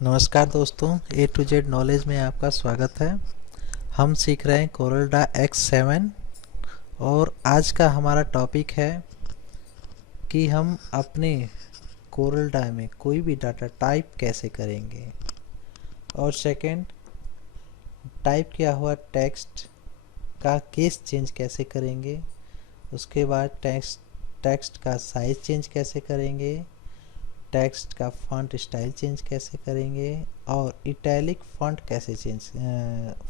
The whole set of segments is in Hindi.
नमस्कार दोस्तों, ए टू जेड नॉलेज में आपका स्वागत है। हम सीख रहे हैं कोरलड्रा X7 और आज का हमारा टॉपिक है कि हम अपने कोरलड्रा में कोई भी डाटा टाइप कैसे करेंगे और सेकंड, टाइप किया हुआ टेक्स्ट का केस चेंज कैसे करेंगे। उसके बाद टेक्स्ट का साइज़ चेंज कैसे करेंगे, टेक्स्ट का फॉन्ट स्टाइल चेंज कैसे करेंगे और इटैलिक फॉन्ट कैसे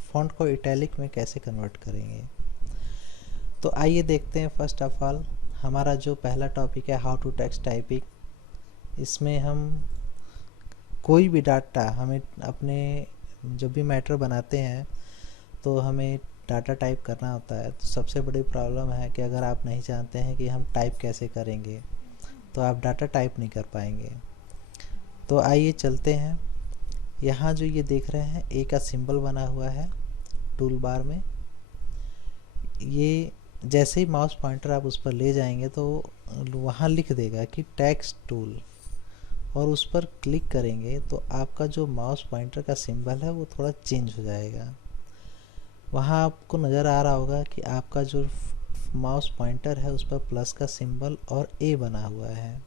फॉन्ट को इटैलिक में कैसे कन्वर्ट करेंगे। तो आइए देखते हैं। फर्स्ट ऑफ ऑल हमारा जो पहला टॉपिक है हाउ टू टेक्स्ट टाइपिंग। इसमें हम कोई भी डाटा हमें अपने जब भी मैटर बनाते हैं तो हमें डाटा टाइप करना होता है। तो सबसे बड़ी प्रॉब्लम है कि अगर आप नहीं जानते हैं कि हम टाइप कैसे करेंगे तो आप डाटा टाइप नहीं कर पाएंगे। तो आइए चलते हैं। यहाँ जो ये देख रहे हैं ए का सिंबल बना हुआ है टूल बार में। ये जैसे ही माउस पॉइंटर आप उस पर ले जाएंगे तो वहाँ लिख देगा कि टेक्स्ट टूल, और उस पर क्लिक करेंगे तो आपका जो माउस पॉइंटर का सिंबल है वो थोड़ा चेंज हो जाएगा। वहाँ आपको नज़र आ रहा होगा कि आपका जो माउस पॉइंटर है उस पर प्लस का सिंबल और ए बना हुआ है।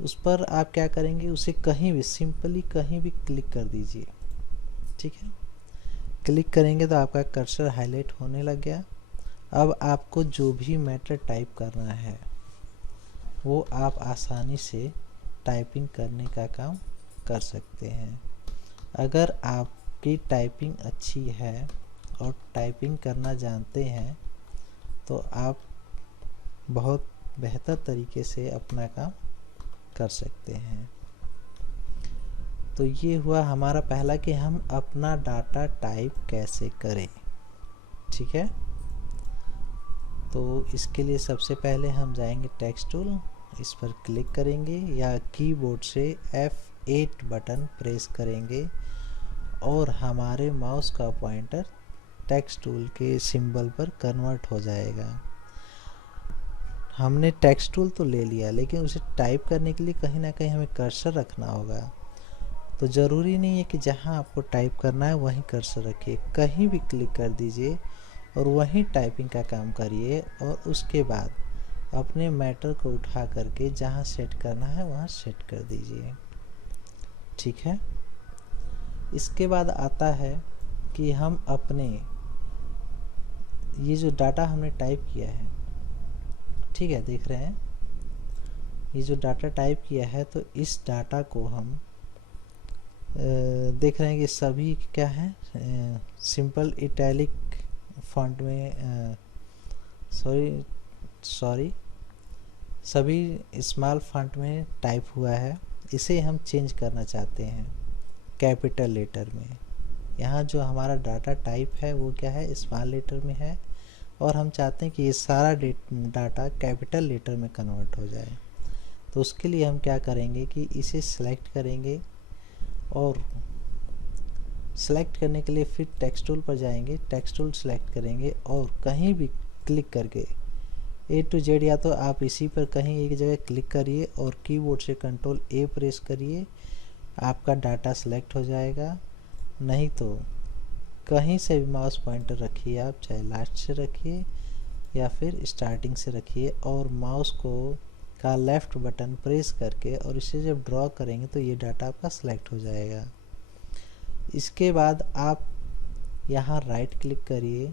उस पर आप क्या करेंगे, उसे कहीं भी सिंपली कहीं भी क्लिक कर दीजिए। ठीक है, क्लिक करेंगे तो आपका कर्सर हाईलाइट होने लग गया। अब आपको जो भी मैटर टाइप करना है वो आप आसानी से टाइपिंग करने का काम कर सकते हैं। अगर आपकी टाइपिंग अच्छी है और टाइपिंग करना जानते हैं तो आप बहुत बेहतर तरीके से अपना काम कर सकते हैं। तो ये हुआ हमारा पहला कि हम अपना डाटा टाइप कैसे करें। ठीक है, तो इसके लिए सबसे पहले हम जाएंगे टेक्स्ट टूल, इस पर क्लिक करेंगे या कीबोर्ड से F8 बटन प्रेस करेंगे और हमारे माउस का पॉइंटर टेक्स्ट टूल के सिंबल पर कन्वर्ट हो जाएगा। हमने टेक्स्ट टूल तो ले लिया, लेकिन उसे टाइप करने के लिए कहीं ना कहीं हमें कर्सर रखना होगा। तो ज़रूरी नहीं है कि जहां आपको टाइप करना है वहीं कर्सर रखिए, कहीं भी क्लिक कर दीजिए और वहीं टाइपिंग का काम करिए और उसके बाद अपने मैटर को उठा करके जहां सेट करना है वहां सेट कर दीजिए। ठीक है, इसके बाद आता है कि हम अपने ये जो डाटा हमने टाइप किया है, ठीक है, देख रहे हैं ये जो डाटा टाइप किया है, तो इस डाटा को हम देख रहे हैं कि सभी क्या है, सिंपल इटैलिक फॉन्ट में, सॉरी सभी स्मॉल फॉन्ट में टाइप हुआ है। इसे हम चेंज करना चाहते हैं कैपिटल लेटर में। यहाँ जो हमारा डाटा टाइप है वो क्या है, स्मॉल लेटर में है और हम चाहते हैं कि ये सारा डाटा कैपिटल लेटर में कन्वर्ट हो जाए। तो उसके लिए हम क्या करेंगे कि इसे सिलेक्ट करेंगे और सेलेक्ट करने के लिए फिर टेक्स्ट टूल पर जाएंगे, टेक्स्ट टूल सेलेक्ट करेंगे और कहीं भी क्लिक करके ए टू जेड, या तो आप इसी पर कहीं एक जगह क्लिक करिए और कीबोर्ड से कंट्रोल ए प्रेस करिए, आपका डाटा सेलेक्ट हो जाएगा। नहीं तो कहीं से भी माउस पॉइंटर रखिए, आप चाहे लास्ट से रखिए या फिर स्टार्टिंग से रखिए और माउस को का लेफ़्ट बटन प्रेस करके और इसे जब ड्रॉ करेंगे तो ये डाटा आपका सेलेक्ट हो जाएगा। इसके बाद आप यहाँ राइट क्लिक करिए,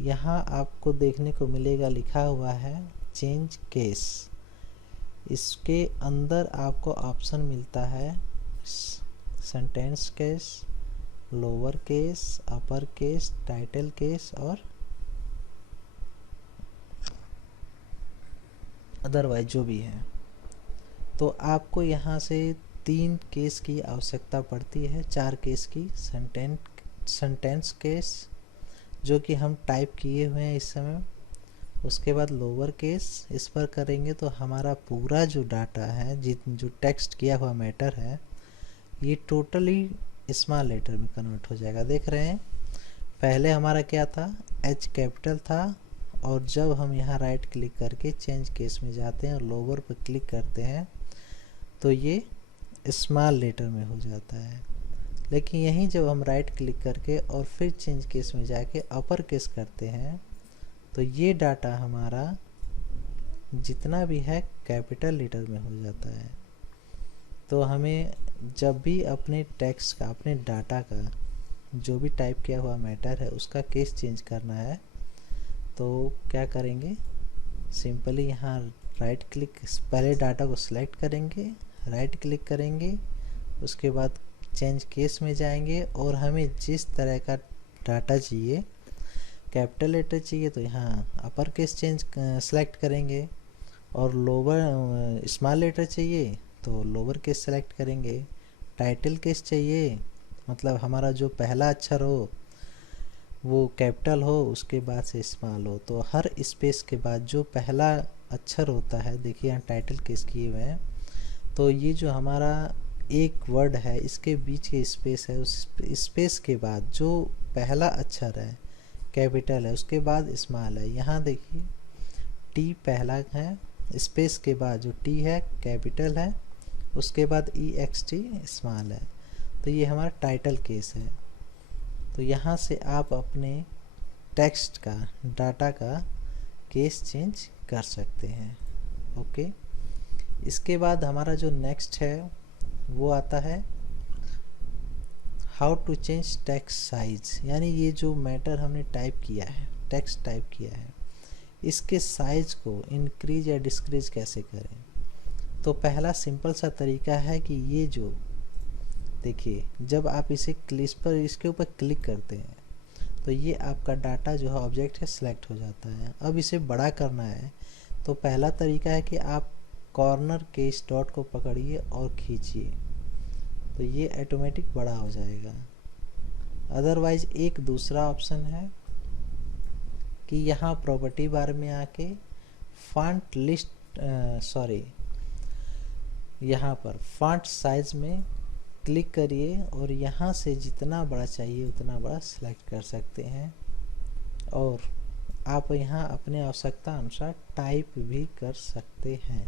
यहाँ आपको देखने को मिलेगा लिखा हुआ है चेंज केस। इसके अंदर आपको ऑप्शन मिलता है sentence case, lower case, upper case, title case और अदरवाइज जो भी है। तो आपको यहाँ से 3 केस की आवश्यकता पड़ती है, 4 केस की। सेंटेंस केस जो कि हम टाइप किए हुए हैं इस समय, उसके बाद लोअर केस, इस पर करेंगे तो हमारा पूरा जो डाटा है, जो टेक्स्ट किया हुआ मैटर है, ये टोटली स्मॉल लेटर में कन्वर्ट हो जाएगा। देख रहे हैं पहले हमारा क्या था, एच कैपिटल था और जब हम यहाँ राइट क्लिक करके चेंज केस में जाते हैं और लोअर पर क्लिक करते हैं तो ये स्मॉल लेटर में हो जाता है। लेकिन यहीं जब हम राइट क्लिक करके और फिर चेंज केस में जाके अपर केस करते हैं तो ये डाटा हमारा जितना भी है कैपिटल लेटर में हो जाता है। तो हमें जब भी अपने टेक्स्ट का, अपने डाटा का जो भी टाइप किया हुआ मैटर है उसका केस चेंज करना है तो क्या करेंगे, सिंपली यहाँ राइट क्लिक, पहले डाटा को सिलेक्ट करेंगे, राइट क्लिक करेंगे, उसके बाद चेंज केस में जाएंगे और हमें जिस तरह का डाटा चाहिए, कैपिटल लेटर चाहिए तो यहाँ अपर केस चेंज सेलेक्ट करेंगे, और लोअर स्मॉल लेटर चाहिए तो लोअर केस सेलेक्ट करेंगे, टाइटल केस चाहिए मतलब हमारा जो पहला अक्षर हो वो कैपिटल हो, उसके बाद से स्मॉल हो, तो हर स्पेस के बाद जो पहला अक्षर होता है, देखिए यहाँ टाइटल केस किए हुए हैं, तो ये जो हमारा एक वर्ड है इसके बीच के स्पेस है, उस स्पेस के बाद जो पहला अक्षर है कैपिटल है, उसके बाद स्मॉल है। यहाँ देखिए टी पहला है, स्पेस के बाद जो टी है कैपिटल है, उसके बाद EXT स्मॉल है, तो ये हमारा टाइटल केस है। तो यहाँ से आप अपने टेक्स्ट का, डाटा का केस चेंज कर सकते हैं। ओके, इसके बाद हमारा जो नेक्स्ट है वो आता है how to change text size, यानी ये जो मैटर हमने टाइप किया है, टेक्स्ट टाइप किया है, इसके साइज को इंक्रीज या डिक्रीज कैसे करें। तो पहला सिंपल सा तरीका है कि ये जो देखिए जब आप इसे इसके ऊपर क्लिक करते हैं तो ये आपका डाटा जो है ऑब्जेक्ट है सिलेक्ट हो जाता है। अब इसे बड़ा करना है तो पहला तरीका है कि आप कॉर्नर के इस डॉट को पकड़िए और खींचिए तो ये ऑटोमेटिक बड़ा हो जाएगा। अदरवाइज एक दूसरा ऑप्शन है कि यहाँ प्रॉपर्टी बार में आके फॉन्ट लिस्ट यहाँ पर फॉन्ट साइज में क्लिक करिए और यहाँ से जितना बड़ा चाहिए उतना बड़ा सिलेक्ट कर सकते हैं, और आप यहाँ अपने आवश्यकता अनुसार टाइप भी कर सकते हैं,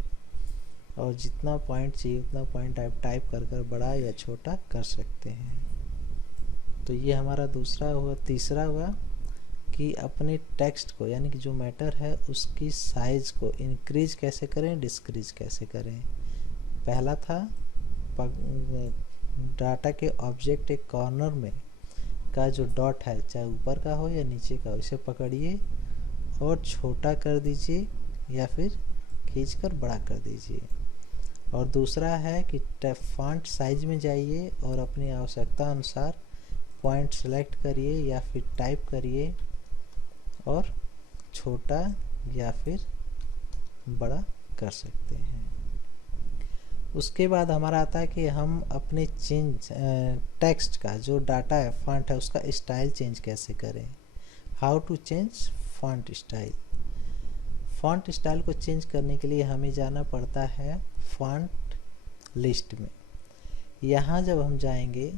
और जितना पॉइंट चाहिए उतना पॉइंट आप टाइप कर कर बड़ा या छोटा कर सकते हैं। तो ये हमारा दूसरा हुआ। तीसरा हुआ कि अपने टेक्स्ट को, यानी कि जो मैटर है उसकी साइज को इंक्रीज कैसे करें, डिक्रीज कैसे करें। पहला था डाटा के ऑब्जेक्ट एक कॉर्नर में का जो डॉट है, चाहे ऊपर का हो या नीचे का हो, इसे पकड़िए और छोटा कर दीजिए या फिर खींचकर बड़ा कर दीजिए। और दूसरा है कि फॉन्ट साइज में जाइए और अपनी आवश्यकता अनुसार पॉइंट सेलेक्ट करिए या फिर टाइप करिए और छोटा या फिर बड़ा कर सकते हैं। उसके बाद हमारा आता है कि हम अपने टेक्स्ट का जो डाटा है, फॉन्ट है, उसका स्टाइल चेंज कैसे करें। How to change font style. Font style को चेंज करने के लिए हमें जाना पड़ता है फॉन्ट लिस्ट में। यहाँ जब हम जाएंगे,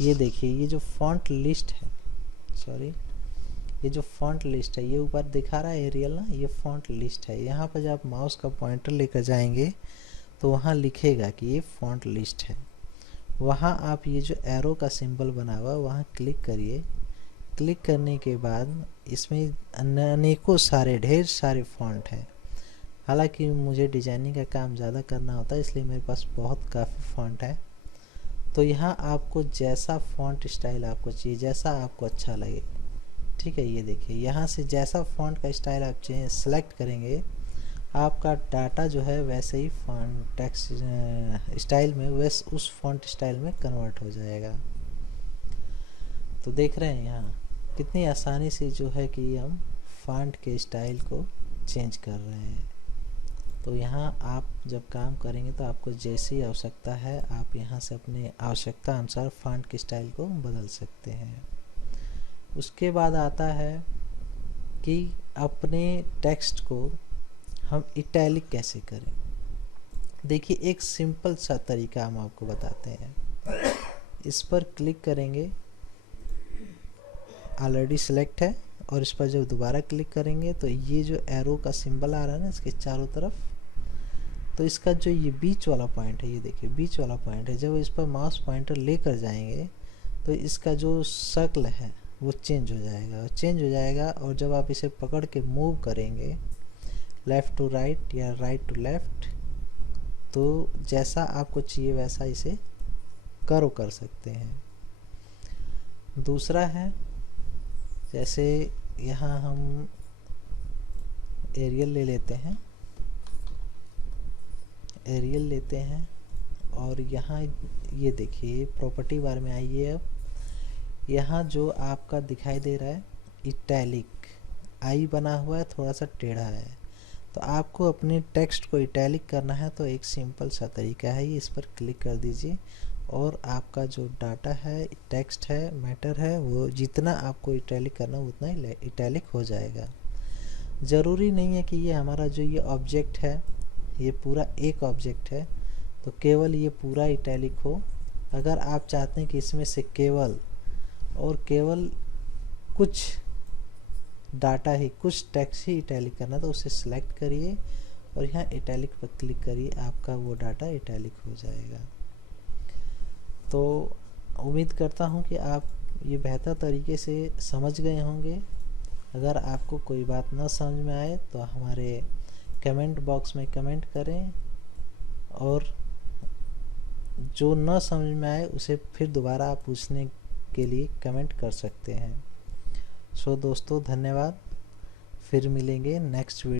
ये देखिए ये जो फॉन्ट लिस्ट है, ये जो फॉन्ट लिस्ट है ये ऊपर दिखा रहा है एरियल ना, ये फॉन्ट लिस्ट है। यहाँ पर जब आप माउस का पॉइंटर लेकर जाएंगे तो वहाँ लिखेगा कि ये फॉन्ट लिस्ट है। वहाँ आप ये जो एरो का सिंबल बना हुआ वहाँ क्लिक करिए। क्लिक करने के बाद इसमें अनेकों सारे, ढेर सारे फॉन्ट हैं। हालांकि मुझे डिजाइनिंग का काम ज़्यादा करना होता है इसलिए मेरे पास बहुत काफ़ी फॉन्ट है। तो यहाँ आपको जैसा फॉन्ट स्टाइल आपको चाहिए, जैसा आपको अच्छा लगे, ठीक है। ये देखिए यहाँ से जैसा फॉन्ट का स्टाइल आप सेलेक्ट करेंगे, आपका डाटा जो है वैसे ही फॉन्ट टेक्स्ट स्टाइल में, वैसे उस फॉन्ट स्टाइल में कन्वर्ट हो जाएगा। तो देख रहे हैं यहाँ कितनी आसानी से जो है कि हम फॉन्ट के स्टाइल को चेंज कर रहे हैं। तो यहाँ आप जब काम करेंगे तो आपको जैसी आवश्यकता है आप यहाँ से अपने आवश्यकता अनुसार फॉन्ट के स्टाइल को बदल सकते हैं। उसके बाद आता है कि अपने टेक्स्ट को हम इटैलिक कैसे करें। देखिए एक सिंपल सा तरीका हम आपको बताते हैं। इस पर क्लिक करेंगे, ऑलरेडी सिलेक्ट है, और इस पर जब दोबारा क्लिक करेंगे तो ये जो एरो का सिंबल आ रहा है ना, इसके चारों तरफ तो इसका जो ये बीच वाला पॉइंट है, ये देखिए बीच वाला पॉइंट है, जब इस पर माउस पॉइंटर लेकर जाएंगे तो इसका जो शक्ल है वो चेंज हो जाएगा। और जब आप इसे पकड़ के मूव करेंगे लेफ़्ट टू राइट या राइट टू लेफ़्ट, तो जैसा आपको चाहिए वैसा इसे कर्व कर सकते हैं। दूसरा है, जैसे यहाँ हम एरियल लेते हैं और यहाँ ये देखिए प्रॉपर्टी बार में आइए। अब यहाँ जो आपका दिखाई दे रहा है इटैलिक आई बना हुआ है, थोड़ा सा टेढ़ा है, तो आपको अपने टेक्स्ट को इटैलिक करना है तो एक सिंपल सा तरीका है, इस पर क्लिक कर दीजिए और आपका जो डाटा है, टेक्स्ट है, मैटर है, वो जितना आपको इटैलिक करना उतना ही इटैलिक हो जाएगा। ज़रूरी नहीं है कि ये हमारा जो ये ऑब्जेक्ट है ये पूरा एक ऑब्जेक्ट है तो केवल ये पूरा इटैलिक हो। अगर आप चाहते हैं कि इसमें से केवल कुछ डाटा ही, कुछ टेक्स्ट ही इटैलिक करना, तो उसे सिलेक्ट करिए और यहाँ इटैलिक पर क्लिक करिए, आपका वो डाटा इटैलिक हो जाएगा। तो उम्मीद करता हूँ कि आप ये बेहतर तरीके से समझ गए होंगे। अगर आपको कोई बात ना समझ में आए तो हमारे कमेंट बॉक्स में कमेंट करें और जो न समझ में आए उसे फिर दोबारा आप पूछने के लिए कमेंट कर सकते हैं। सो दोस्तों धन्यवाद, फिर मिलेंगे नेक्स्ट वीडियो।